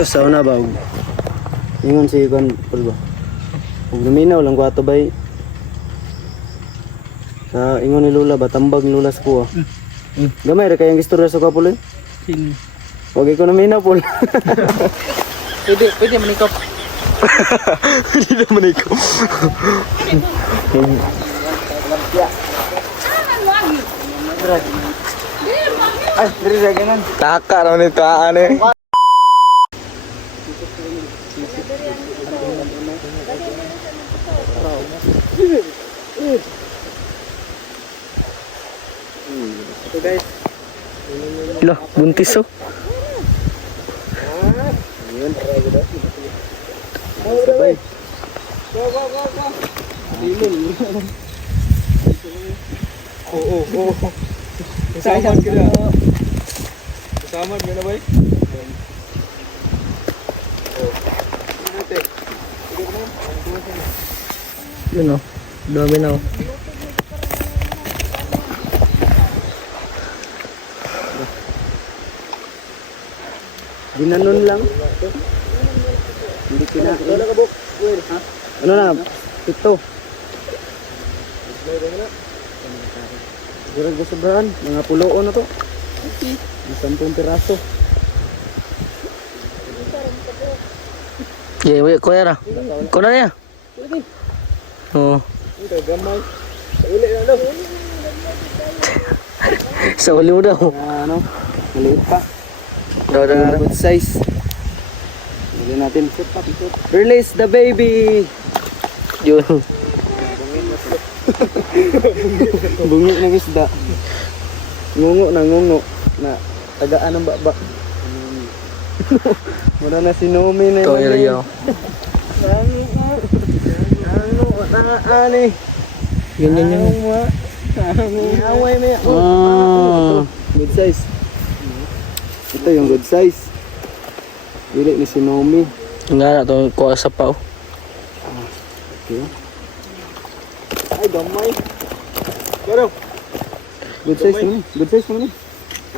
Sa una ba? Ingon si Juan Pulbo. Huwag luminaw lang ko ato bay. Sa ingon ni Lula ba, tambag ni Lula sa kuha. Gamay ra kayang istorya sa kuha Pul. Sing. Huwag ikaw luminaw Pul. Pwede manikop. Hindi naman ikaw. Ay, diri ra ganun. Taka naman ito eh. Ito guys. Loh, buntis oh. Ayun. Sabay. Go. Limon. Oh. Kasama ka na. Kasama ka na ba? Yun oh. Dami na oh. Ginanon lang. Hindi kinain. Ano na? Ito. Siguro gusobrahan. Mga puloon na to. Ang 10 piraso. Yeah, wait, kuya na. Kuya na niya. Oo. Gamay. Uli na daw. Sa uli mo daw. Ano? Maliit pa. Daw. Good size. Hindi natin. Release the baby. Yun. Bungi ng isda. Ngungo na tagaan ng babak. Mura na si Nomi na Ito area. Ani. Yun. Away na. Good size. Ito yung good size. Dili ni si Nomi. Nga na ito, kuha sa pao. Okay. Ay, gamay. Pero, good size mo ni. Good size mo ni.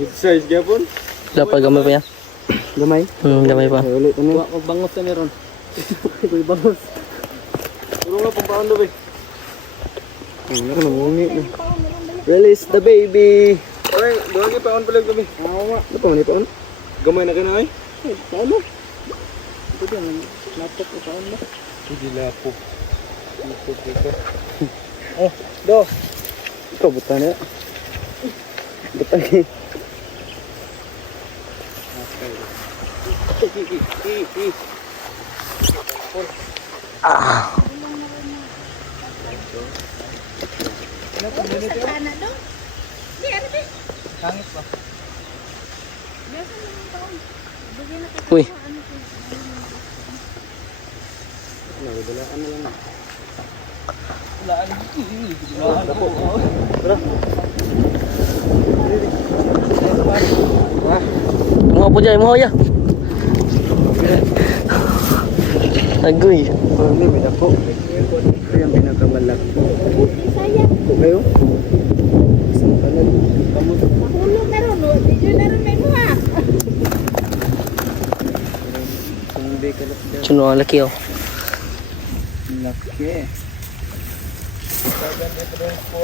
Good size, gapon. Dapat gamay pa yan. Gamay. Gamay pa. Ay, ulit. Ano? Huwag bangus na meron. Iko'y bangos. Puro nga pang paano ba? Ay, meron namungi. Release the baby. Ay, doon kayo paon pala gabi. Oo nga. Ano pa man ito? Gamay na ka na ay? Paano? Ito din, laptop o paon ba? Hindi laptop. Laptop dito. Oh, do. Ikaw buta na. Buta na. Ah. Uy. Mga po dyan, mga ya. Agoy. Ano ba ako? Ito yung pinakamalaki. Kayo? Isang kanan. Kamot. Mahulog na ron, video na ron may buha. Hindi ka lang dyan. Sino ang laki oh. Laki. Paganda pa rin po.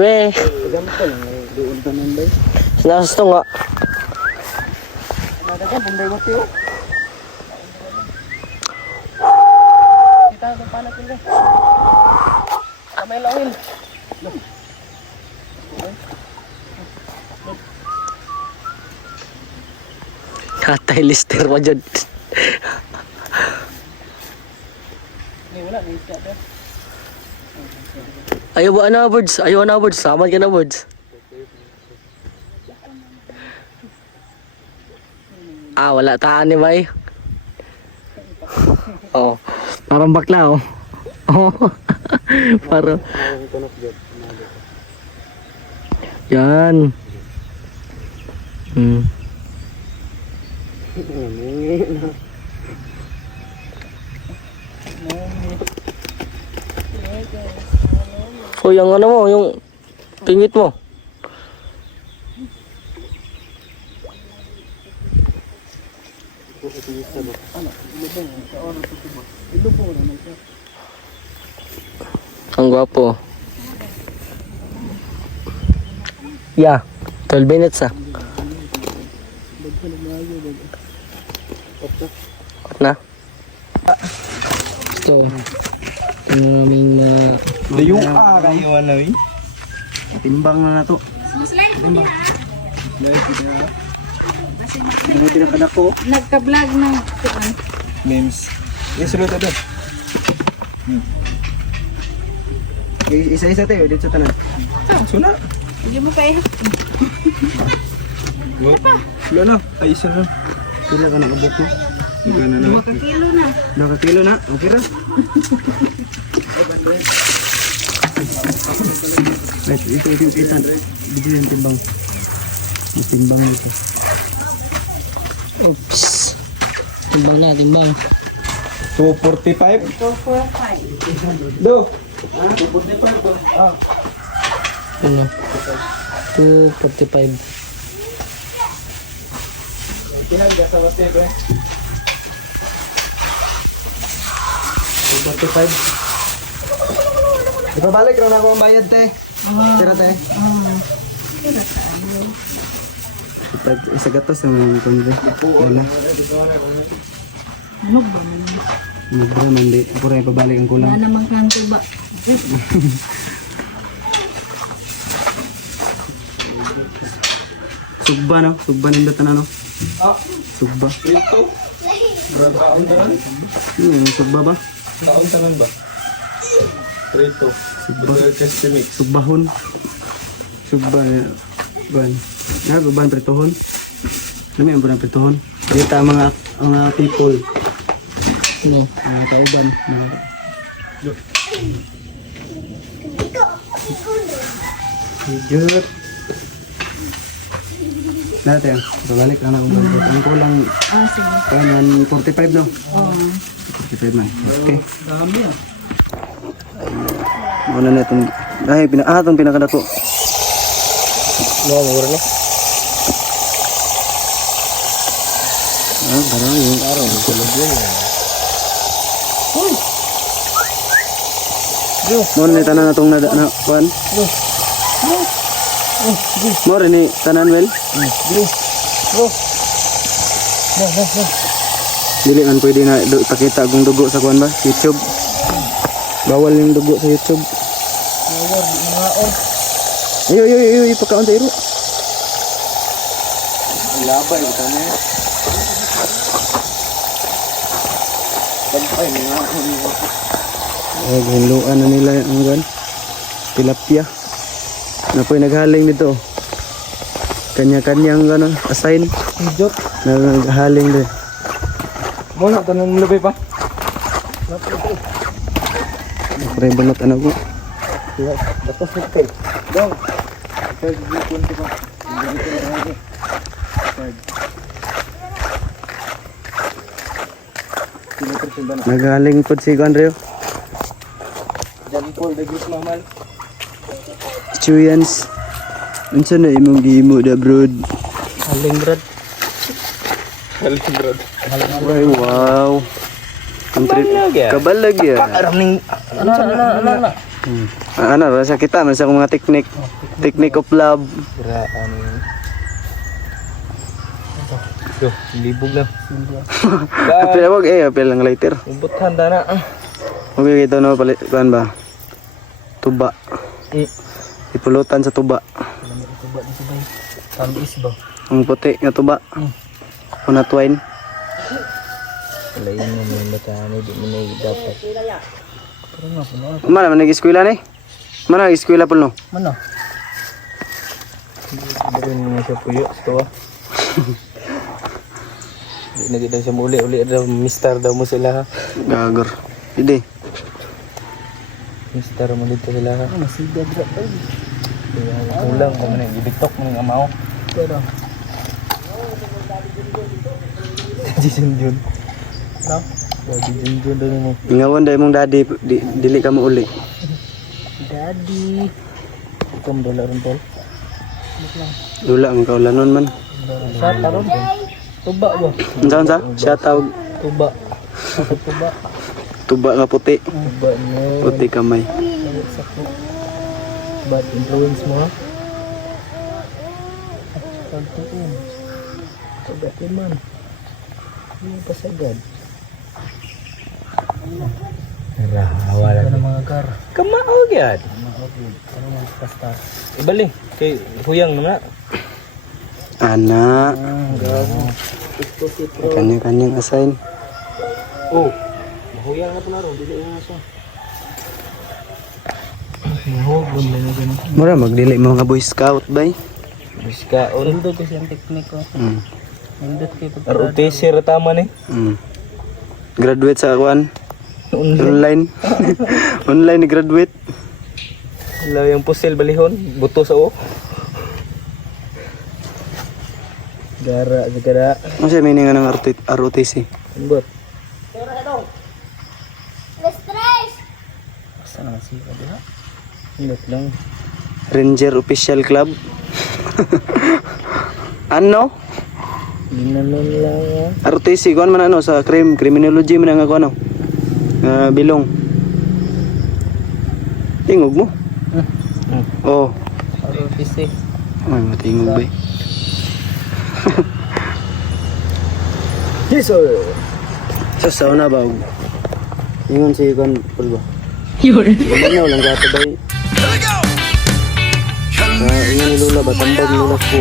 Weh. Paganda pa lang. Doon pa nang bay. Sinasasto nga. Nadagan, bunday mo tiyo. Kita ito pa natin ba? Kamay lawin. Katay lister mo dyan. Wala, may isya ba? Ayaw ba na birds? Ayaw na birds. Samad ka na birds. Ah, wala taan ni bay. Oh, parang bakla oh. Oh. Parang yan. Oh, yung ano mo, yung pingit mo. Ang gwapo. Yeah, 12 minutes ah. Na? Ito. Ito na namin Dayong kayo ano eh. Timbang na to. Maslay ko niya. Ano pinakadako? Nagka-vlog ng kuan. Memes. Yes, sulod ito. Isa-isa tayo dito sa tanan. Suna. Hindi mo pa ihap. Wala na. Ay, isa na. Pila ka nakabuk mo? Ika na 2 naman. kilo na. 2 kilo na. Okay ra. Wait, ito itan. Bigyan yung timbang. Yung timbang dito. oops. Timbang na, timbang. 245. 245. Do. Ano? 245. Kailan ka sa bate ko eh? 245. Ipabalik rin ako ang bayad, te. Tira, te. Kira saan? Isa gatos naman yung konve. Wala. Ano ba man? Mabra man di. Ako rin ipabalik ang kulang. Wala namang kanto ba? Sugba, no? Sugba nindot na, no? Sugba. Rito. Taon tanan? Sugba ba? Taon tanan ba? Rito. Sugba. Estimate. Sugbahon. Sugba. Ban. Ban pritohon. Lami ang ban pritohon. Dito ang mga people. Ano? Mga kauban. Good. Natin, babalik na akong budget. Ang kulang, Sige. kanan 45 no? Oo. 45 man. Okay. Dami ah. Muna na itong, itong pinakadako. Mura na. Parang yung araw. Muna na tanan na itong kuhan. Muna ni tanan well. Dili man pwede na ipakita kung dugo sa kuhan ba? YouTube. Bawal yung dugo sa YouTube. Ayo, ipakaon sa iro. Labay ito na eh. Bampay nga. Hinluan na nila ang gan. Tilapia. Na po'y naghaling dito. Kanya-kanyang gano'n, assign. Jot. Na naghaling din. Muna, tanan mo labay pa. Pare bangot anak ko. Batas na kayo. Dong. Naghaling po si Andreo. Diyan po, dagis mamal. Chuyans. Unsa na imong gihimo da broad? Aling brad. Halimbrad. Ay wow. Kabalag ya? Kabalag ya. Ano? Ano rasa kita man sa akong mga technique. Technique of love. Graan. Yo, libog lang. Apil wag apil lang later. Ubuthan na. Okay kita no palit kuan ba? Tuba. Ipulutan sa tuba. Tambis ba? Ang puti nga tuba. Una twine. Lain mo yung bata ni di mo na dapat. Mana man nag-eskwela ni? Mana nag-eskwela pul no? Mana? Barin mo siya puyo. Ito ah. Di na kita siya muli daw. Mister daw mo sila ha. Gagor. Ide. Mister mo dito sila ha. Masida dra ay. Kulang kung ano yung TikTok mo ng amaw. Pero Jason Jun. No? Jason Jun daw mo. Ingawan dai mong daddy dili ka mo uli. daddy. $1 ron tol. Dula ang kaulanon man. Sa taron. Tuba ba? Unsa unsa? Siya tawag Tuba. Sa tuba. tuba nga puti. Tuba mo. Puti kamay. Sa bad influence mo. Pagtuon. Pagdating man. Hindi pa sagad. Wala na mga kar. Kamao gyud. Ano man basta. Ibali kay huyang na. Ana, Gago. kanya-kanyang assign. Oh. Mahuyang na po na ron, dili na siya. Mahugod na nga ganun. Mura magdili mo nga boy scout bay. Biska undo ko siyang tekniko. Mm. Nindot kay pag ROTC ra tama ni. Graduate sa kuan. Online. Online ni graduate. Law yung pusil balihon, buto sa o. gara. Ano siya meaning ng ROTC? Ambot. Asa na si kada? Nindot lang. Ranger Official Club. Ano? Ginanon lang ah. ROTC kuan man ano sa criminology man nga kuan ano. Bilong. Tingog mo. Oh, ROTC. ay matingog bay. Yes sir. Sa sauna ba? Ingon si kuan pul ba? Yun. Ano lang gato bay. Ingon ni Lula ba tambag Lula ko.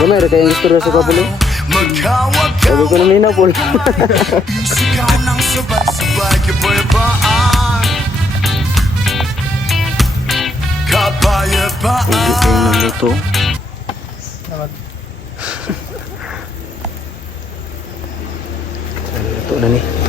Gamay ra kay istorya sa kapulo. Sabi ko na nina pul. Sigaw ng sabay-sabay kapayapaan Kapayapaan Ito yung luto. Luto na ni.